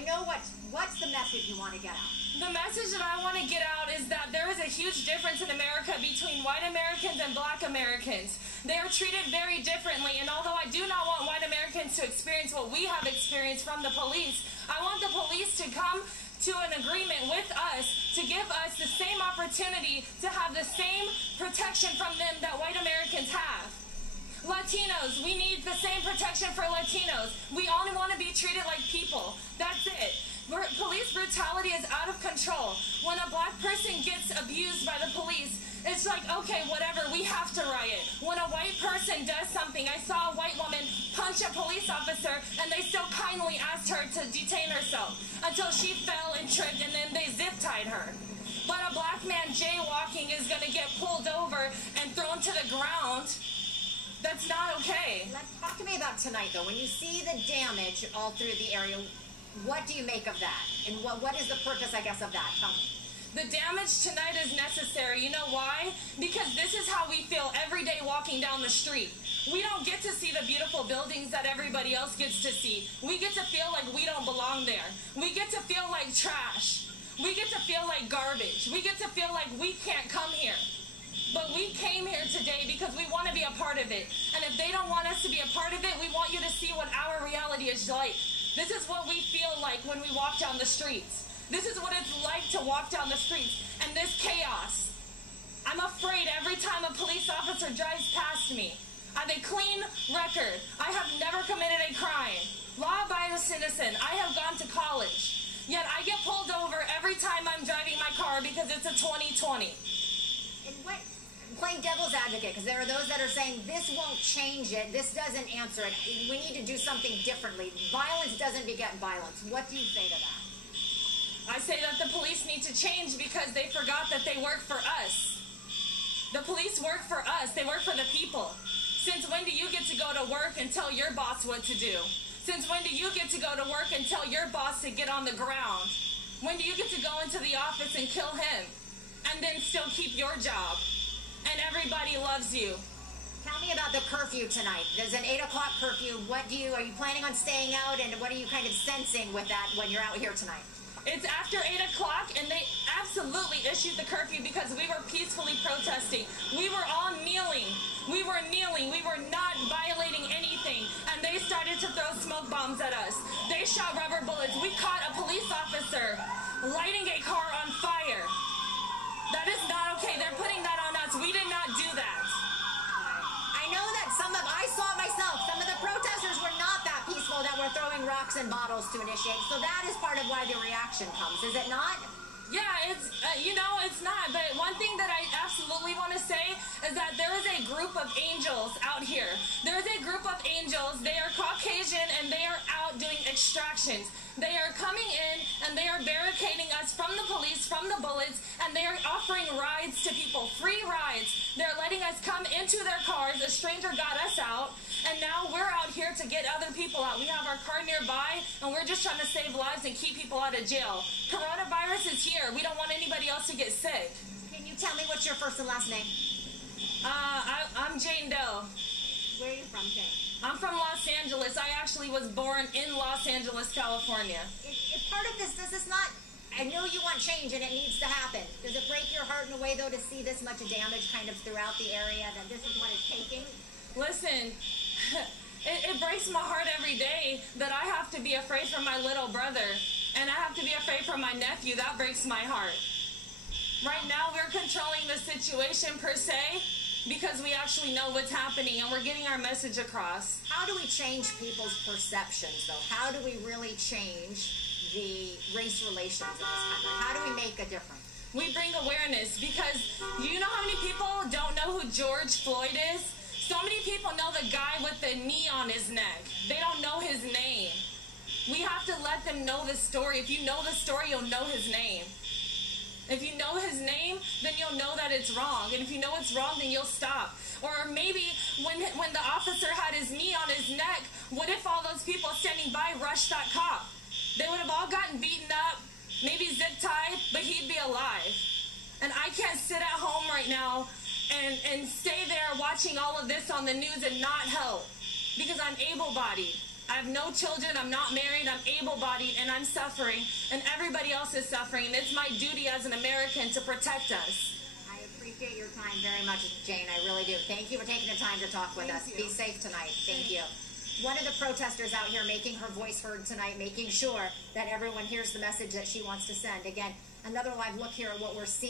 I know what's the message you want to get out? The message that I want to get out is that there is a huge difference in America between white Americans and black Americans. They are treated very differently, and although I do not want white Americans to experience what we have experienced from the police, I want the police to come to an agreement with us to give us the same opportunity to have the same protection from them that white Americans have. Latinos, we need the same protection for Latinos. We only want to be treated like people. That's it. Police brutality is out of control. When a black person gets abused by the police, it's like, okay, whatever, we have to riot. When a white person does something, I saw a white woman punch a police officer, and they still kindly asked her to detain herself until she fell and tripped, and then they zip-tied her. But a black man jaywalking is going to get pulled over and thrown to the ground. That's not okay. Talk to me about tonight, though. When you see the damage all through the area, what do you make of that? And what is the purpose, I guess, of that? Tell me. The damage tonight is necessary. You know why? Because this is how we feel every day walking down the street. We don't get to see the beautiful buildings that everybody else gets to see. We get to feel like we don't belong there. We get to feel like trash. We get to feel like garbage. We get to feel like we can't come here. But we came here today because we want to be a part of it. And if they don't want us to be a part of it, we want you to see what our reality is like. This is what we feel like when we walk down the streets. This is what it's like to walk down the streets. And this chaos. I'm afraid every time a police officer drives past me. I have a clean record. I have never committed a crime. Law-abiding citizen. I have gone to college. Yet I get pulled over every time I'm driving my car because it's a 2020. And what? Playing devil's advocate, because there are those that are saying this won't change it, this doesn't answer it, we need to do something differently. Violence doesn't beget violence. What do you say to that? I say that the police need to change because they forgot that they work for us. The police work for us. They work for the people. Since when do you get to go to work and tell your boss what to do? Since when do you get to go to work and tell your boss to get on the ground? When do you get to go into the office and kill him and then still keep your job? And everybody loves you. Tell me about the curfew tonight. There's an 8 o'clock curfew. Are you planning on staying out, and what are you kind of sensing with that when you're out here tonight? It's after 8 o'clock, and they absolutely issued the curfew because we were peacefully protesting. We were all kneeling. We were kneeling. We were not violating anything, and they started to throw smoke bombs at us. They shot rubber bullets. We caught a police officer lighting a car on fire. That is not okay. They're putting that on us. We did not do that. I know that I saw it myself. Some of the protesters were not that peaceful that were throwing rocks and bottles to initiate. So that is part of why the reaction comes, is it not? Yeah, it's, it's not. But one thing that I absolutely want to say is that there is a group of angels out here. There is a group of angels. They are Caucasian, and they are out doing extractions. They are coming in, and they are barricading us from the police, from the bullets, and they are offering rides to people, free rides. They're letting us come into their cars. A stranger got us out, and now we're out here to get other people out. We have our car nearby, and we're just trying to save lives and keep people out of jail. Coronavirus is here. We don't want anybody else to get sick. Can you tell me what's your first and last name? I'm Jane Doe. Where are you from, Jane? I'm from Los Angeles. I actually was born in Los Angeles, California. If part of this, does this not, I know you want change and it needs to happen. Does it break your heart in a way, though, to see this much damage kind of throughout the area, that this is what it's taking? Listen, it breaks my heart every day that I have to be afraid for my little brother, and I have to be afraid for my nephew. That breaks my heart. Right now, we're controlling the situation, per se, because we actually know what's happening and we're getting our message across. How do we change people's perceptions, though? How do we really change the race relations in this country? How do we make a difference? We bring awareness, because you know how many people don't know who George Floyd is? So many people know the guy with the knee on his neck. They don't know his name. We have to let them know the story. If you know the story, you'll know his name. If you know his name, then you'll know that it's wrong. And if you know it's wrong, then you'll stop. Or maybe when the officer had his knee on his neck, what if all those people standing by rushed that cop? They would have all gotten beaten up, maybe zip-tied, but he'd be alive. And I can't sit at home right now and stay there watching all of this on the news and not help, because I'm able-bodied. I have no children, I'm not married, I'm able-bodied, and I'm suffering, and everybody else is suffering, and it's my duty as an American to protect us. I appreciate your time very much, Jane. I really do. Thank you for taking the time to talk with us. Be safe tonight. Thank you. One of the protesters out here making her voice heard tonight, making sure that everyone hears the message that she wants to send. Again, another live look here at what we're seeing.